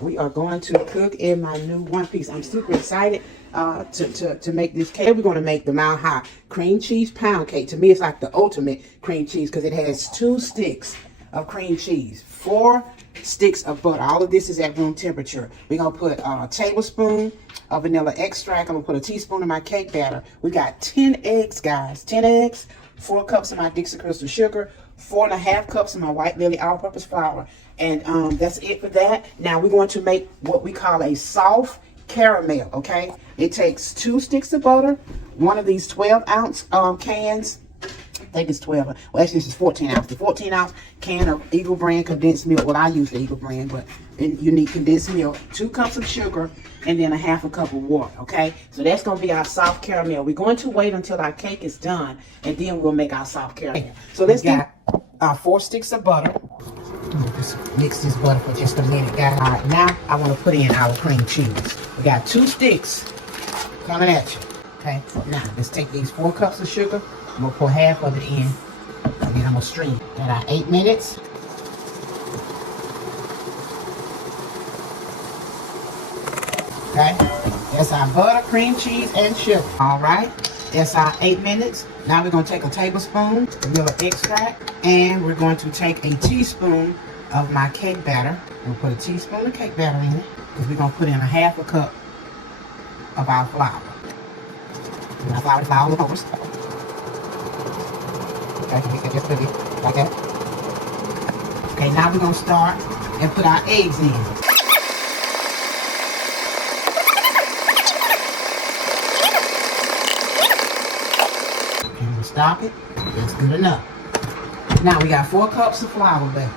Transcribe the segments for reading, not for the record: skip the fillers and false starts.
we are going to cook in my new one piece. I'm super excited to make this cake. We're going to make the Mile High cream cheese pound cake. To me, it's like the ultimate cream cheese because it has 2 sticks of cream cheese, 4 sticks of butter. All of this is at room temperature. We're going to put a tablespoon of vanilla extract. I'm going to put a teaspoon of my cake batter. We got 10 eggs, guys. 10 eggs, 4 cups of my Dixie crystal sugar, 4.5 cups of my white lily all-purpose flour. And that's it for that. Now we're going to make what we call a soft caramel, okay? It takes 2 sticks of butter, one of these 12-ounce cans. I think it's 12. Well, actually, this is 14 ounce. The 14-ounce can of Eagle brand condensed milk. Well, I use the Eagle brand, but you need condensed milk. 2 cups of sugar, and then 1/2 cup of water, okay? So that's going to be our soft caramel. We're going to wait until our cake is done, and then we'll make our soft caramel. So let's get our 4 sticks of butter. Just mix this butter for just a minute, guys. All right, now I want to put in our cream cheese. We got 2 sticks coming at you, okay? Now, let's take these 4 cups of sugar. I'm going to pour half of it in, and then I'm going to stream it. Got our 8 minutes. Okay, that's our butter, cream cheese, and sugar. All right, that's our 8 minutes. Now we're going to take a tablespoon of vanilla extract, and we're going to take a teaspoon of my cake batter. We'll put a teaspoon of cake batter in it, because we're going to put in 1/2 cup of our flour. Our flour is all over. Okay, just put it like that. Okay, now we're going to start and put our eggs in. Stop it. That's good enough. Now we got 4 cups of flour left.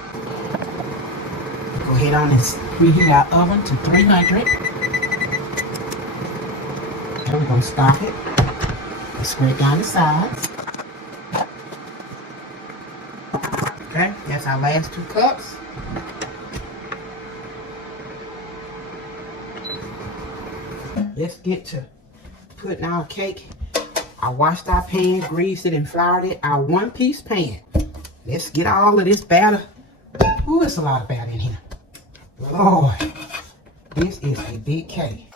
Go ahead on and preheat our oven to 300. And we're going to stop it. And spread down the sides. Okay, that's our last 2 cups. Let's get to putting our cake. I washed our pan, greased it, and floured it. Our 1-piece pan. Let's get all of this batter. Ooh, it's a lot of batter in here. Lord, this is a big cake.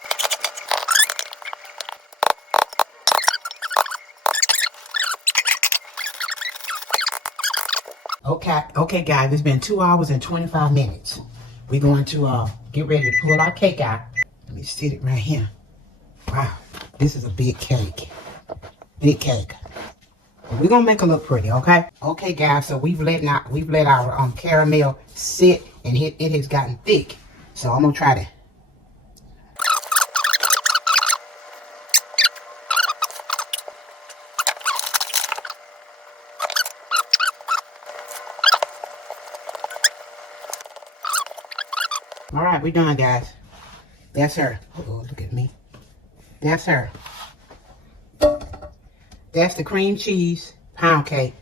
Okay, guys, it's been 2 hours and 25 minutes. We're going to get ready to pull our cake out. Let me sit it right here. Wow, this is a big cake. Big cake. We're gonna make it look pretty, okay? Okay, guys. So we've let our caramel sit, and it has gotten thick. So I'm gonna try to. All right, we're done, guys. That's her. Oh, look at me. That's her. That's the cream cheese pound cake